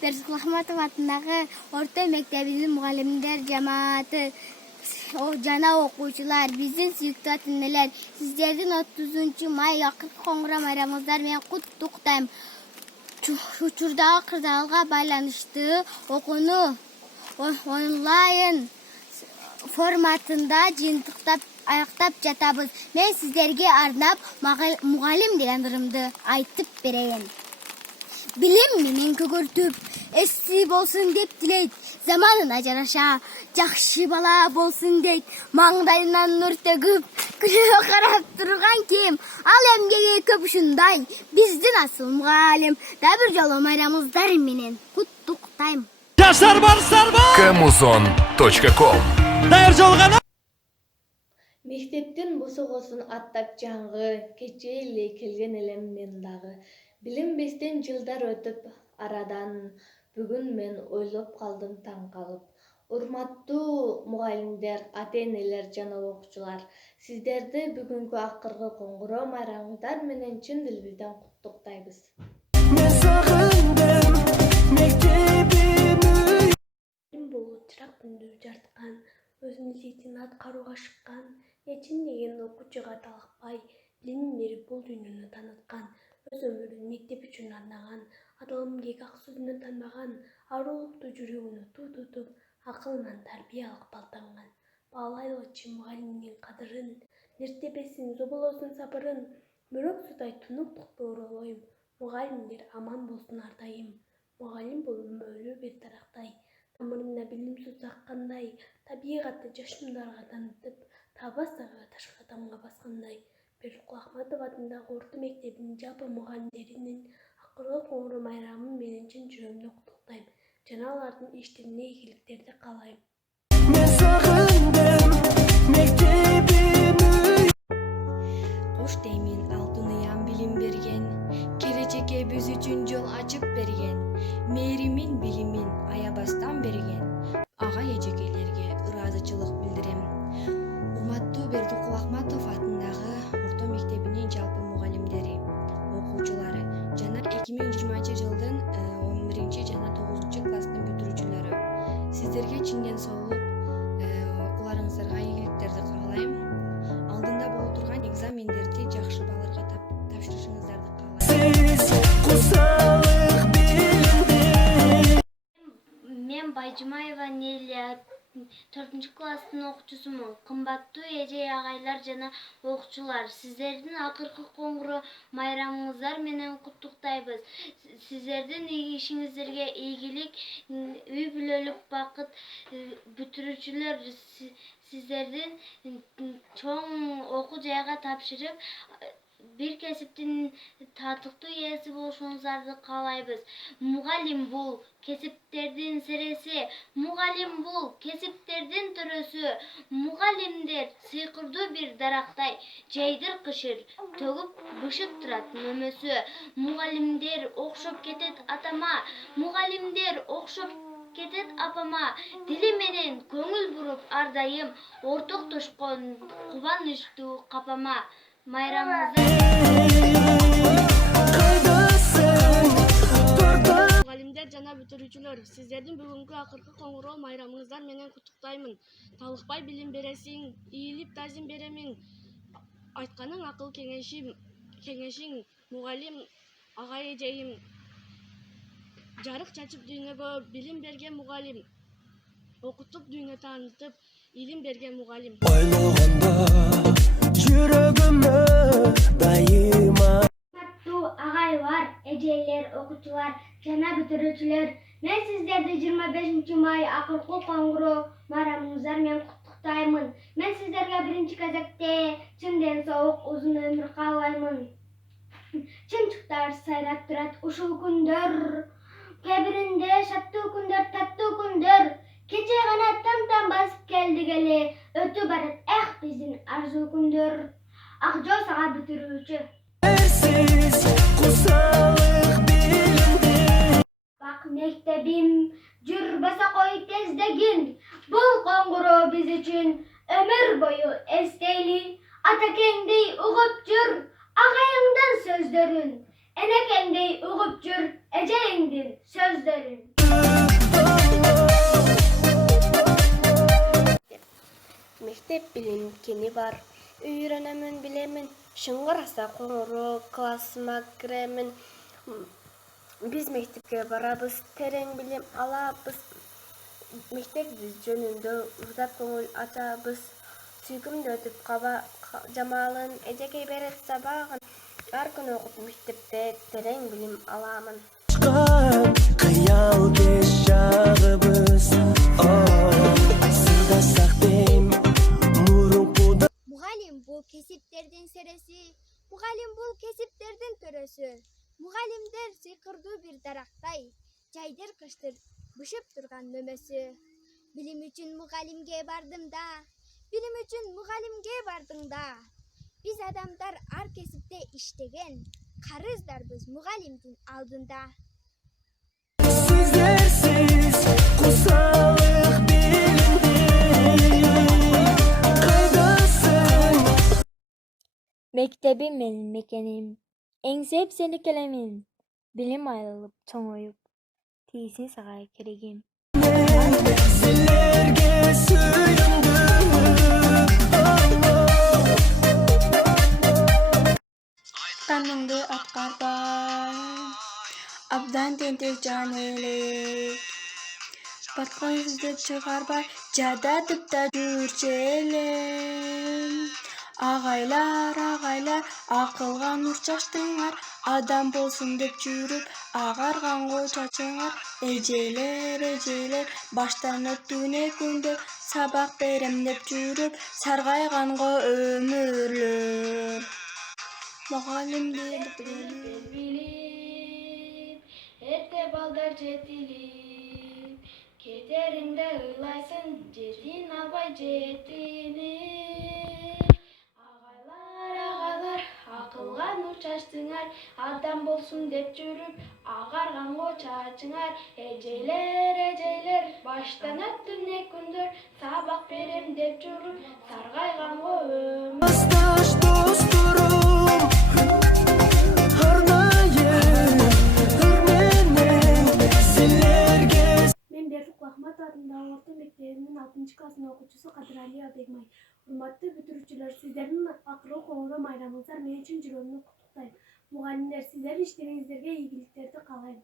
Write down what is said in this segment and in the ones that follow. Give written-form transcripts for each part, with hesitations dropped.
Bersuh Ahmatov atındагы orta mektebining muallimler cemaati, o jana okuyucular, bizim süyüktü atınneler, sizlerden 30 may akırkı koңгура bayramыңыздар мен куттуктайм. Учурдагы кырдаалга байланыштуу окууну онлайн форматында жыйынтыктап аяктап жатабыз. Мен сиздерге арнап мугалим деген ырымды айтып берейин. Билим менен көгөртүп, эсси болсун деп тилейт. Заманына жараша, жакшы бала болсун дейт. Маңдайынан нур төгүп, күнөө карап турган ким? Ал эмгеги көп ушундай. Биздин асыл мугалим. Да бир жолу майрамыңыздар менен куттуктайм. Жаштар бар. Kamuzon.com Даяр жолгана. Мектептен босогосун аттап жаңгы, кече эле келген элем мен дагы. Билинбестен жылдар өтүп арадан, бүгүн мен ойлоп калдым таң калып. Урматтуу мугалимдер, ата-энелер жана окуучулар, сиздерди бүгүнкү акыркы коңгуроо майрамыңыздар менен чын дилибизден куттуктайбыз. Бул чырак күндү жарткан, өзүнүн милдетин аткарууга ашыккан, эчин деген окуучуга талакпай, билим берип бул дүйнөнү тааныткан, өз өмүрүн мектеп үчүн арнаган, адал эмгек ак сөзүнө танбаган, арулуктуу жүрөгүнө туу тутуп, акылынан тарбия алып балтанган. Баалайлычы мугалимдин кадырын, мертебесин, зоболосун сабырын, мөрөк судай тунуктукта уралойм. Мугалимдер аман болсун ар дайым. Мугалим бул өмүрлүү бир дарактай, тамырына билим суу аккандай, табигатты жашындарга танытып, табасага ташка тамга баскандай. Бердикул Ахматов атындагы орто мектебинин жалпы мугалимдеринин акыркы коңгуроо майрамы менен чын жүрөгүмдөн куттуктайм жана алардын иштерине ийгиликтерди каалайм. Куш деймин алтын уян билим берген, келечекке биз үчүн жол ачып берген, мээримин билимин аябастан берген, ага эжекелерге ыраазычылык билдирем. Урматтуу Бердикул Ахматов атындагы орто мектебинин жалпы мугалимдери, окуучулары жана 2020 жылдын 11 жана 9 класстын бүтүрүүчүлөрү, сиздерге чынден соолук, окууларыңыздарга ийгиликтерди каалайм. Алдында боло турган экзамендерди жакшы балларга тапшырышыңыздарды каалайм. Мен Байжымаева Нелия 4 класстын окуучусумун. Кымбаттуу эже агайлар жана окуучулар, сиздердин акыркы коңгуроо майрамыңыздар менен куттуктайбыз. Сиздердин ишиңиздерге ийгилик, үй бүлөлүк бакыт. Бүтүрүүчүлөр, сиздердин чоң окуу жайга тапшырып, бир кесиптин татыктуу ээси болушуңуздарды каалайбыз. Мугалим бул кесиптердин сереси, мугалим бул кесиптердин төрөсү. Мугалимдер сыйкырдуу бир дарактай, жайдыр кышыр, төгүп бышып турат мөмөсү. Мугалимдер окшоп кетет атама, мугалимдер окшоп кетет апама, дили менен көңүл буруп ар дайым, ортоктошкон кубанычтуу капама. Mugallimler жана бүтүрүүчүлөр, сиздердин бүгүнкү акыркы коңгуроо майрамыңыздар менен куттуктаймын. Талыкпай билим бересиң, ийилип тазим беремиң. Айтканың акыл кеңешиң, мугалим агай эжейим. Жарык чачып дүйнөгө билим берген мугалим. Окутуп дүйнө таанытып, илим берген мугалим. Жүрөгүмө дайыма. Урматтуу агайлар, эжейлер, окуучулар жана бүтүрүүчүлөр, мен сиздерди 25 май акыркы коңгуроо майрамыңыздар менен куттуктаймын. Мен сиздерге биринчи кезекте чынден соолук, узун өмүр каалаймын. Чымчыктар сайрап турат ушул күндөр, кээ биринде шаттуу күндөр, таттуу күндөр. Кече гана там басып келдик эле, өтүп барат биздин арзуу күндөр. Ак жол сага бүтүрүүчү. Бак мектебим, жүрбөсө кой тездегин. Бул коңгуроо биз үчүн өмүр бою эстейли. Атакеңдей угуп жүр агайыңдын сөздөрүн, энекеңдей угуп жүр эжеиңдин сөздөрүн. Мектеп билим кени бар, үйрөнөмүн билемин, шыңгыраса коңуроо классыма киремин. Биз мектепке барабыз, терең билим алабыз. Мектебиз жөнүндө узап көңүл ачабыз. Сүйкүмдүү өтүп каба жамалын, эжекей берет сабагын. Ар күнү окуп мектепте терең билим аламын. Кыял кеш чагыбыз сырдасак дейм мурункуда. Мугалим бул кесиптердин сереси, мугалим бул кесиптердин төрөсү. Мугалимдер сыйкырдуу бир дарактай, жайдыр кыштыр бышып турган нөмөсү. Билим үчүн мугалимге бардым да, билим үчүн мугалимге бардың да. Биз адамдар ар кесипте иштеген, карыздарбыз мугалимдин алдында. Sizlersiz kusallık bilindi. Kaydasın. Mektebim benim mekenim, en sevip seni kelemin. Bilim ayrılıp çoğuyup, tiysin sağa keregim. Zillerge suyundu. Kanımda atkar var, abdan tentek can elek. Batkan sizde çıkar var, jada tıpta jürçelem. Ağaylar, akılga nur çaştыңар, adam bolsun dep жүрүp, агарганго чачыңар. Эжелер, баштан өттүнө күндө, сабак берем деп жүрүп, саргайганго өмүрлөр. Mugallimdir Bilip, ette balдар жетилип, кетеринде ыйлайсың, жетин албай жетини. Агайлар, акылга нур чачтыңар, адам болсун деп жүрүп, агарганго чачыңар. Эжейлер, баштан өттүнө күндөр, сабак берем деп жүрүп, саргайганго өмүр. Досташ досторум арнайы өрменен силерге. Мен Бердик Ахмат атындагы орто мектебинин 6 класс окуучусу Кадыралиева Бегмай. Урматтуу бүтүрүүчүлөр, сиздердин акыркы коңгуроо майрамыңыздар мен үчүн жүрөгүмдөн куттуктайм. Мугалимдер, сиздердин иштериңиздерге ийгиликтерди каалайм.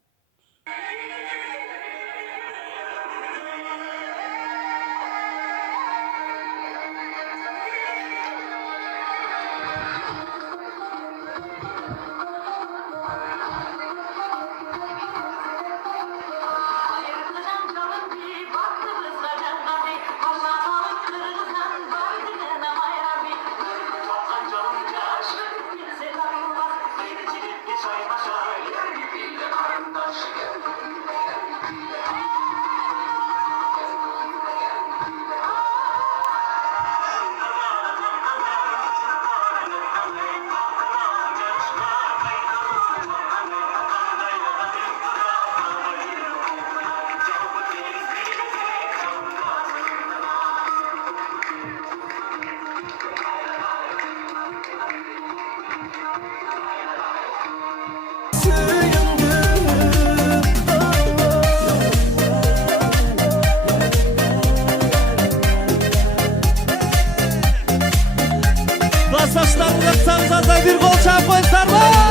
Klassdaşlarım, yapsanıza da bir gol çarpın sarma.